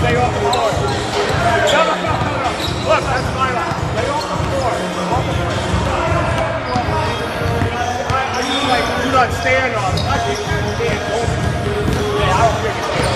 Stay off the floor. No. Look, that's my line. Stay off the floor. I just like, do not stand on it. I think you can't go. Yeah, I don't think you can.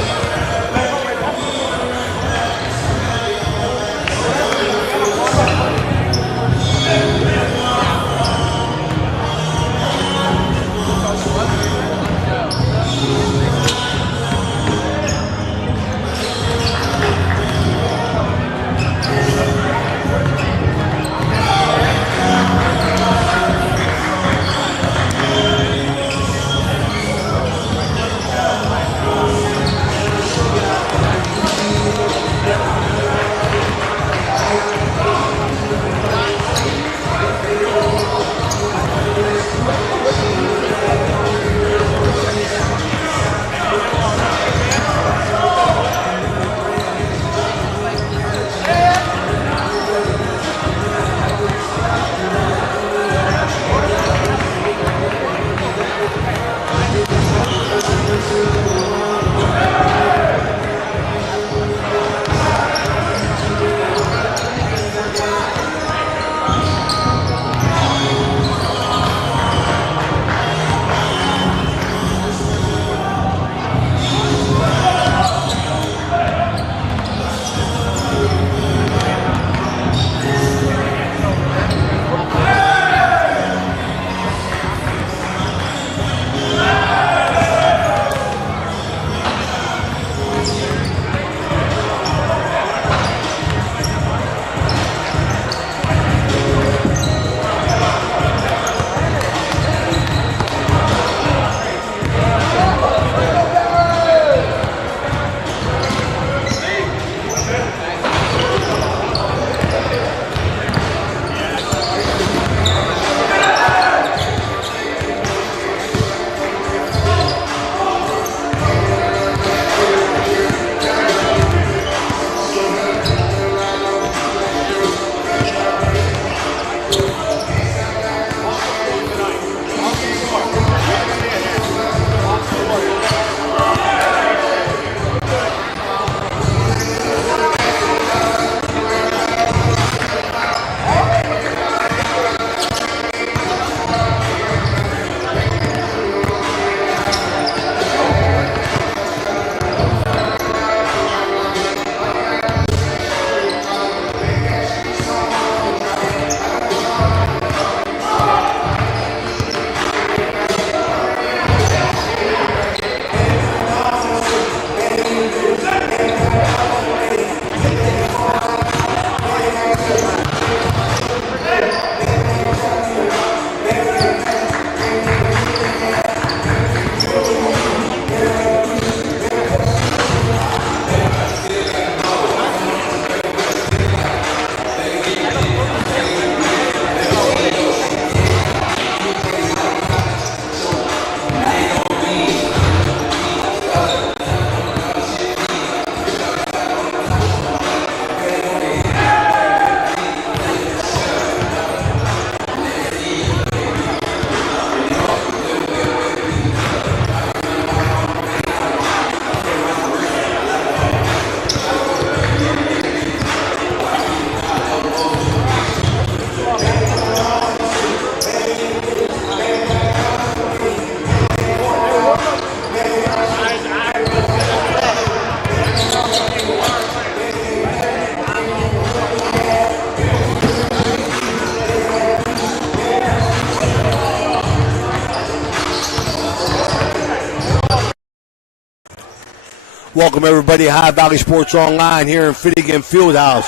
Welcome, everybody, to High Valley Sports Online here in Finnegan Fieldhouse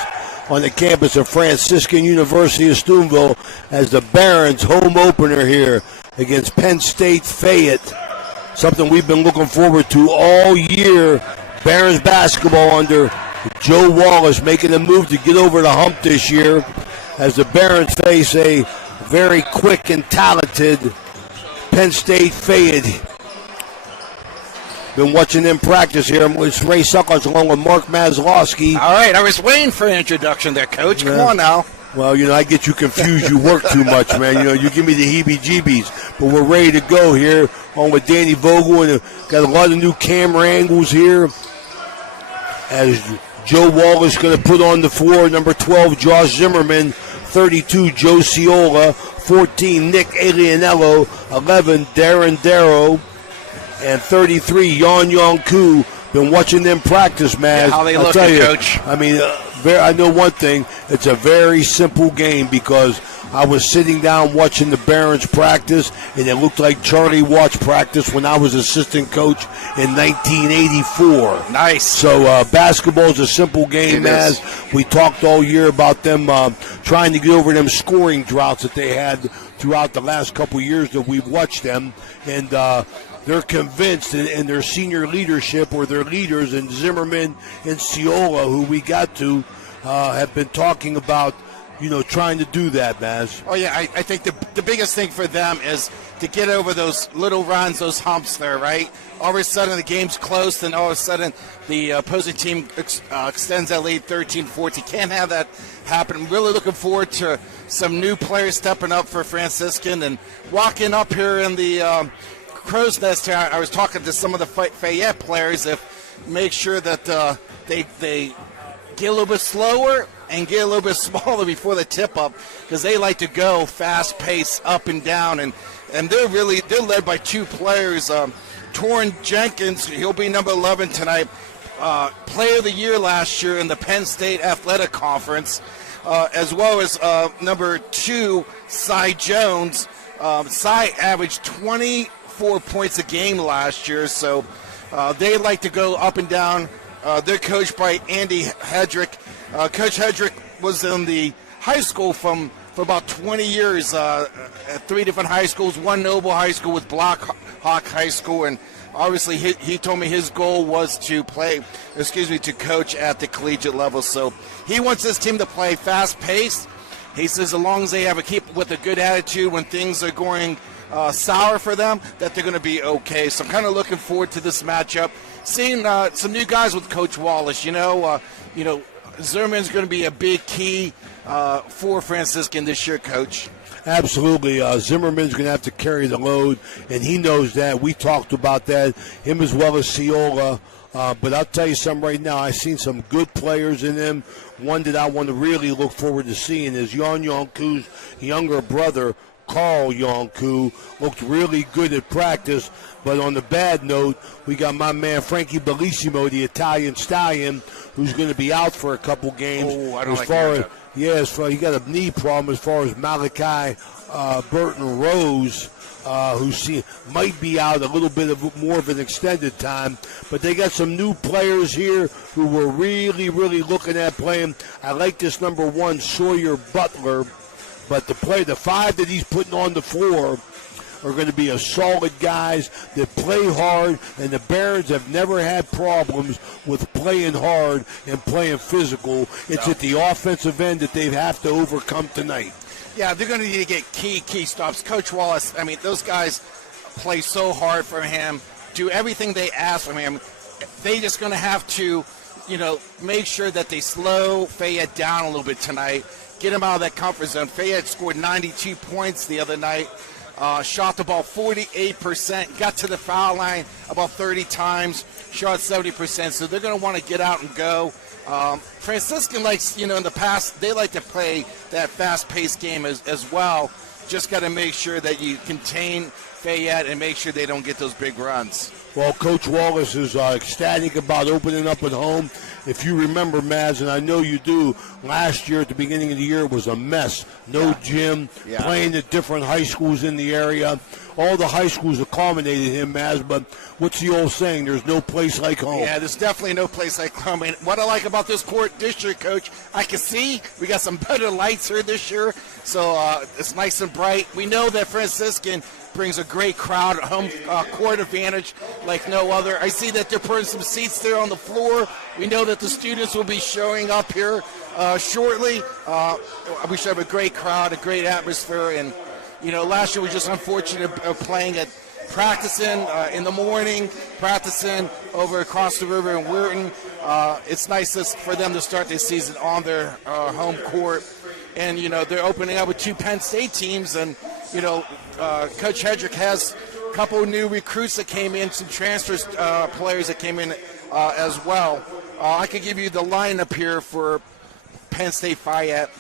on the campus of Franciscan University of Steubenville as the Barons home opener here against Penn State Fayette. Something we've been looking forward to all year. Barons basketball under Joe Wallace making a move to get over the hump this year as the Barons face a very quick and talented Penn State Fayette. Been watching them practice here. It's Ray Suckles along with Mark Maslowski. All right, I was waiting for an introduction there, Coach. Come on now. Well, I get you confused. You work too much, man. You give me the heebie-jeebies. But we're ready to go here on with Danny Vogel, and got a lot of new camera angles here. as Joe Wallace going to put on the floor number 12, Josh Zimmerman, 32, Joe Ciola, 14, Nick Alianello, 11, Darren Darrow, and 33, Yon Koo. Been watching them practice, man. Yeah, how they I'll looking, tell you, Coach? I mean, I know one thing. It's a very simple game because I was sitting down watching the Barons practice, and it looked like Charlie Watts practice when I was assistant coach in 1984. Nice. So basketball is a simple game, Maz. We talked all year about them trying to get over them scoring droughts that they had throughout the last couple years that we've watched them, and they're convinced in their senior leadership, or their leaders, and Zimmerman and Ciola, who we got to, have been talking about, trying to do that, Maz. Oh, yeah, I think the biggest thing for them is to get over those little runs, those humps there, right? All of a sudden the game's close, and all of a sudden the opposing team extends that lead 13-14. Can't have that happen. I'm really looking forward to some new players stepping up for Franciscan and walking up here in the crow's nest here. I was talking to some of the Fayette players, make sure that they get a little bit slower and get a little bit smaller before the tip up, because they like to go fast pace up and down, and they're led by two players. Torrin Jenkins, he'll be number 11 tonight, player of the year last year in the Penn State Athletic Conference, as well as number 2, Cy Jones. Cy averaged 24 points a game last year, so they like to go up and down. They're coached by Andy Hedrick. Coach Hedrick was in the high school for about 20 years at 3 different high schools, one Noble High School with Black Hawk High School, and obviously he told me his goal was to coach at the collegiate level. So he wants his team to play fast-paced. He says as long as they keep with a good attitude when things are going sour for them, that they're going to be okay. So I'm kind of looking forward to this matchup. Seeing some new guys with Coach Wallace, Zimmerman's going to be a big key for Franciscan this year, Coach. Absolutely. Zimmerman's going to have to carry the load, and he knows that. We talked about that, him as well as Ciola. But I'll tell you something right now. I've seen some good players in them. One that I want to really look forward to seeing is Yon Koo's younger brother, Carl Yonku. Looked really good at practice. But on the bad note, we got my man Frankie Bellissimo, the Italian stallion, who's going to be out for a couple games. Oh, I don't like that. He got a knee problem as far as Malachi Burton Rose, who might be out a little bit more of an extended time. But they got some new players here who we're really, really looking at playing. I like this number 1, Sawyer Butler. But the 5 that he's putting on the floor are going to be a solid guys that play hard, and the Barons have never had problems with playing hard and playing physical. It's at the offensive end that they have to overcome tonight. Yeah, they're going to need to get key stops. Coach Wallace, I mean, those guys play so hard for him, do everything they ask from him. They just going to have to, make sure that they slow Fayette down a little bit tonight, get them out of that comfort zone. Fayette scored 92 points the other night. Shot the ball 48%, got to the foul line about 30 times, shot 70%. So they're going to want to get out and go. Franciscan likes, in the past, they like to play that fast-paced game as well. Just got to make sure that you contain Fayette and make sure they don't get those big runs. Well, Coach Wallace is ecstatic about opening up at home. If you remember, Maz, and I know you do, last year at the beginning of the year it was a mess. No gym, playing at different high schools in the area. All the high schools accommodated him, Maz, but what's the old saying? There's no place like home. Yeah, there's definitely no place like home. And what I like about this court this year, Coach, I can see we got some better lights here this year, so it's nice and bright. We know that Franciscan brings a great crowd, home court advantage like no other. I see that they're putting some seats there on the floor. We know that the students will be showing up here shortly. We should have a great crowd, a great atmosphere, and last year we were just unfortunate playing at practicing in the morning, practicing over across the river in Weirton. It's nice for them to start their season on their home court. And, they're opening up with 2 Penn State teams. And, Coach Hedrick has a couple of new recruits that came in, some transfer players that came in as well. I could give you the lineup here for Penn State Fayette.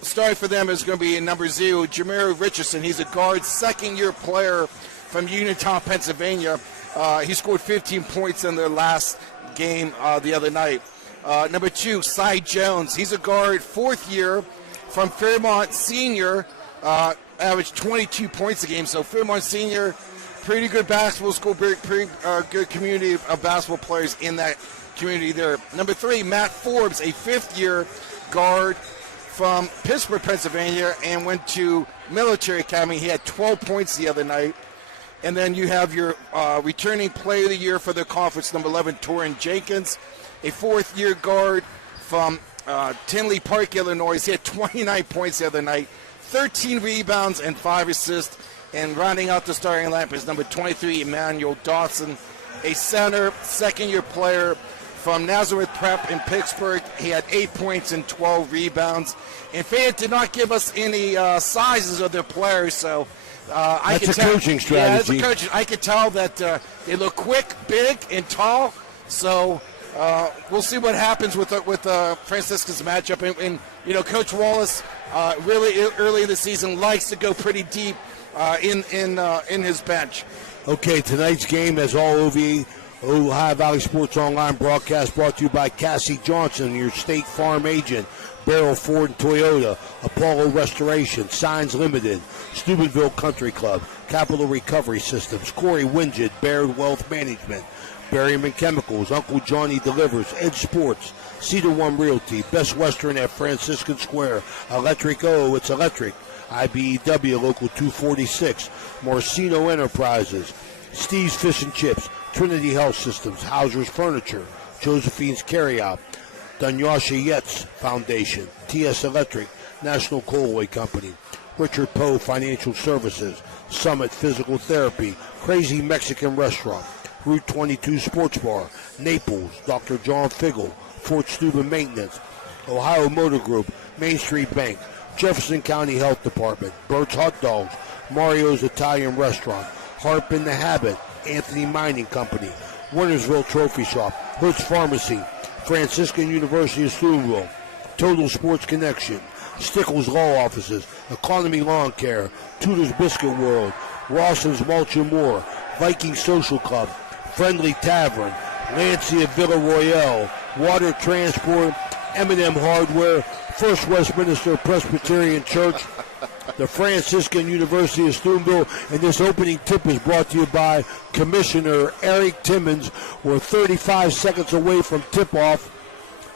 Starting for them is going to be number 0, Jameer Richardson. He's a guard, second-year player from Uniontown, Pennsylvania. He scored 15 points in their last game the other night. Number 2, Cy Jones. He's a guard, 4th year from Fairmont Senior. Averaged 22 points a game. So Fairmont Senior, pretty good basketball school, pretty good community of basketball players in that community there. Number 3, Matt Forbes, a 5th-year guard from Pittsburgh, Pennsylvania, and went to Military Academy. He had 12 points the other night. And then you have your returning player of the year for the conference, number 11, Torrin Jenkins, a 4th-year guard from Tinley Park, Illinois. He had 29 points the other night, 13 rebounds and 5 assists. And rounding out the starting lineup is number 23, Emmanuel Dawson, a center, 2nd-year player from Nazareth Prep in Pittsburgh. He had 8 points and 12 rebounds. And Fayette did not give us any sizes of their players, so that's a coaching strategy. Yeah, that's a coach. I could tell that they look quick, big, and tall. So we'll see what happens with Franciscan's matchup. And you know, Coach Wallace really early in the season likes to go pretty deep in his bench. Okay, tonight's game, as all Ohio Valley Sports Online broadcast, brought to you by Cassie Johnson, your State Farm agent, Barrel Ford and Toyota, Apollo Restoration, Signs Limited, Steubenville Country Club, Capital Recovery Systems, Corey Wingett, Baird Wealth Management, Berryman Chemicals, Uncle Johnny Delivers, Edge Sports, Cedar One Realty, Best Western at Franciscan Square, Electric O, it's electric, IBEW Local 246, Marcino Enterprises, Steve's Fish and Chips, Trinity Health Systems, Hauser's Furniture, Josephine's Carryout, Dunyasha Yates Foundation, TS Electric, National Coal Oil Company, Richard Poe Financial Services, Summit Physical Therapy, Crazy Mexican Restaurant, Route 22 Sports Bar, Naples, Dr. John Figgle, Fort Steuben Maintenance, Ohio Motor Group, Main Street Bank, Jefferson County Health Department, Burt's Hot Dogs, Mario's Italian Restaurant, Harp in the Habit, Anthony Mining Company, Wintersville Trophy Shop, Hood's Pharmacy, Franciscan University of Steubenville, Total Sports Connection, Stickles Law Offices, Economy Lawn Care, Tudor's Biscuit World, Rawson's Mulch and More, Viking Social Club, Friendly Tavern, Lancia Villa Royale, Water Transport, M&M Hardware, First Westminster Presbyterian Church, the Franciscan University of Steubenville, and this opening tip is brought to you by Commissioner Eric Timmons. We're 35 seconds away from tip-off.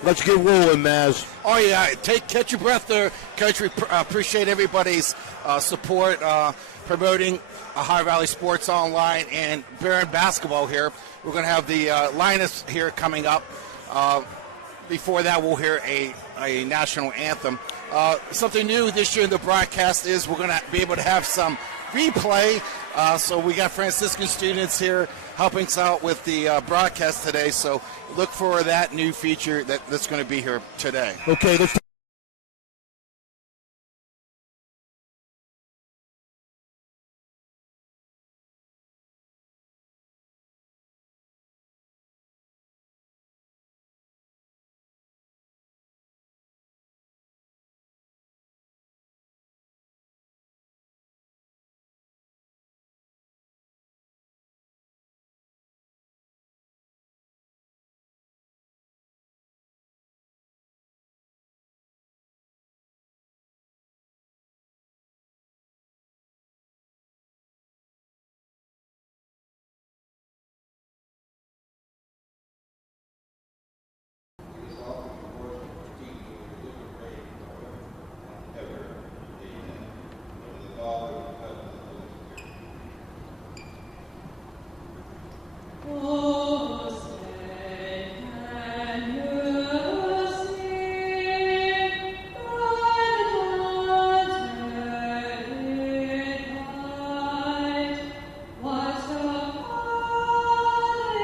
Let's get rolling, Maz. Oh, yeah. Catch your breath there, Coach. We appreciate everybody's support promoting Ohio Valley Sports Online and Barron Basketball here. We're going to have the lineups here coming up. Before that, we'll hear a national anthem. Something new this year in the broadcast is we're going to be able to have some replay. So we got Franciscan students here helping us out with the broadcast today. So look for that new feature that's going to be here today. Okay, let's